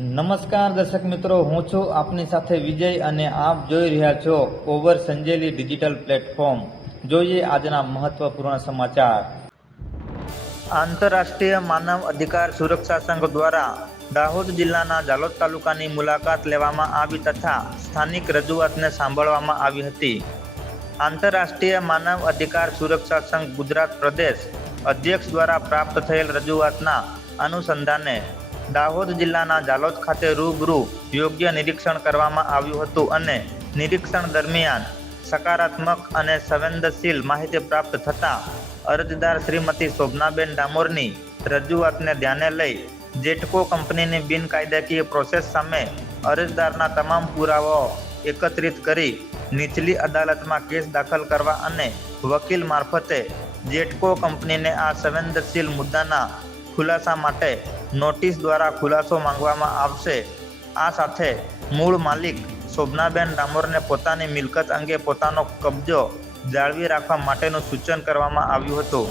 નમસ્કાર દર્શક મિત્રો, હું છું આપની સાથે વિજય અને આપ જોઈ રહ્યા છો ઓવર સંજેલી ડિજિટલ પ્લેટફોર્મ. જોઈએ આજના મહત્વપૂર્ણ સમાચાર. આંતરરાષ્ટ્રીય માનવ અધિકાર સુરક્ષા સંઘ દ્વારા દાહોદ જિલ્લાના જાલોદ તાલુકાની મુલાકાત લેવામાં આવી તથા સ્થાનિક રજૂઆતને સાંભળવામાં આવી હતી. આંતરરાષ્ટ્રીય માનવ અધિકાર સુરક્ષા સંઘ ગુજરાત પ્રદેશ અધ્યક્ષ દ્વારા પ્રાપ્ત થયેલ રજૂઆતના અનુસંધાને દાહોદ જિલ્લાના જાલોદ ખાતે રૂબરૂ યોગ્ય નિરીક્ષણ કરવામાં આવ્યું હતું અને નિરીક્ષણ દરમિયાન સકારાત્મક અને સંવેદનશીલ માહિતી પ્રાપ્ત થતાં અરજદાર શ્રીમતી શોભનાબેન ડામોરની રજૂઆતને ધ્યાને લઈ જેટકો કંપનીની બિનકાયદાકીય પ્રોસેસ સામે અરજદારના તમામ પુરાવાઓ એકત્રિત કરી નીચલી અદાલતમાં કેસ દાખલ કરવા અને વકીલ મારફતે જેટકો કંપનીને આ સંવેદનશીલ મુદ્દાના ખુલાસા માટે નોટિસ દ્વારા ખુલાસો માંગવામાં આવશે. આ સાથે મૂળ માલિક શોભનાબેન ડામોરને પોતાની મિલકત અંગે પોતાનો કબજો જાળવી રાખવા માટેનું સૂચન કરવામાં આવ્યું હતું.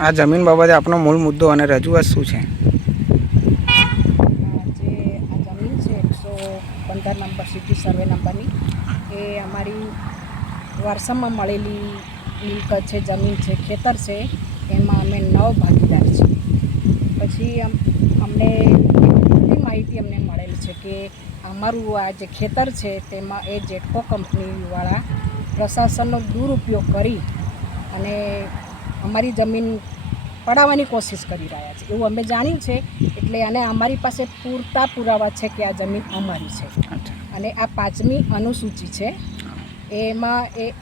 આ જમીન બાબતે આપનો મૂળ મુદ્દો અને રજૂઆત શું છે? જે આ જમીન છે એકસો પંદર નંબર સિટી સર્વે નંબરની. એ અમારી વારસામાં મળેલી મિલકત છે જમીન છે ખેતર છે. એમાં અમે નવ છીએ પછી અમ- અમને બધી માહિતી અમને મળેલી છે કે અમારું આ જે ખેતર છે તેમાં એ જેટકો કંપનીવાળા પ્રશાસનનો દુરુપયોગ કરી અને અમારી જમીન પડાવવાની કોશિશ કરી રહ્યા છે. એવું અમે જાણ્યું છે એટલે અને અમારી પાસે પૂરતા પુરાવા છે કે આ જમીન અમારી છે. અને આ પાંચમી અનુસૂચિ છે. એમાં એ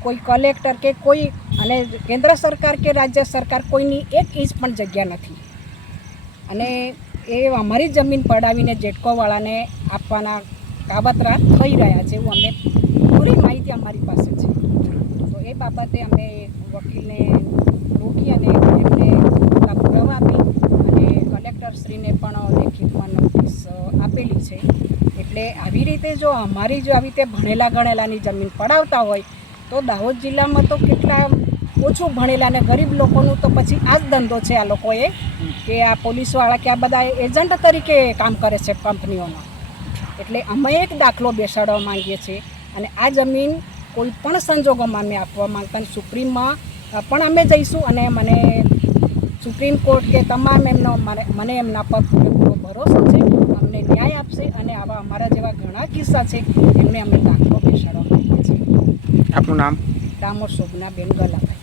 કોઈ કલેક્ટર કે કોઈ અને કેન્દ્ર સરકાર કે રાજ્ય સરકાર કોઈની એક ઇંચ પણ જગ્યા નથી. અને એ અમારી જમીન પડાવીને જેટકોવાળાને આપવાના કાબતરા થઈ રહ્યા છે એવું અમે પૂરી માહિતી અમારી પાસે છે. તો એ બાબતે અમે વકીલને રોકી અને એમને પુરાવા આપી અને કલેક્ટરશ્રીને પણ લેખિતમાં નોટિસ આપેલી છે. એટલે આવી રીતે જો અમારી જો આવી રીતે ભણેલા ગણેલાની જમીન પડાવતા હોય, તો દાહોદ જિલ્લામાં તો કેટલા ઓછું ભણેલા અને ગરીબ લોકોનું તો પછી આ જ ધંધો છે આ લોકોએ કે આ પોલીસવાળા કે આ બધા એજન્ટ તરીકે કામ કરે છે કંપનીઓમાં એટલે અમે એક દાખલો બેસાડવા માંગીએ છીએ અને આ જમીન કોઈ પણ સંજોગોમાં અમે આપવા માંગતા. સુપ્રીમમાં પણ અમે જઈશું અને મને સુપ્રીમ કોર્ટ કે તમામ એમનો મને મને એમના પર પૂરેપૂરો ભરોસો છે અમને ન્યાય આપશે અને આવા અમારા જેવા ઘણા કિસ્સા છે એમને અમે દાખલો બેસાડવા માંગીએ છીએ. આપનું નામ? ડામોર શોભના બેન ગલાભાઈ.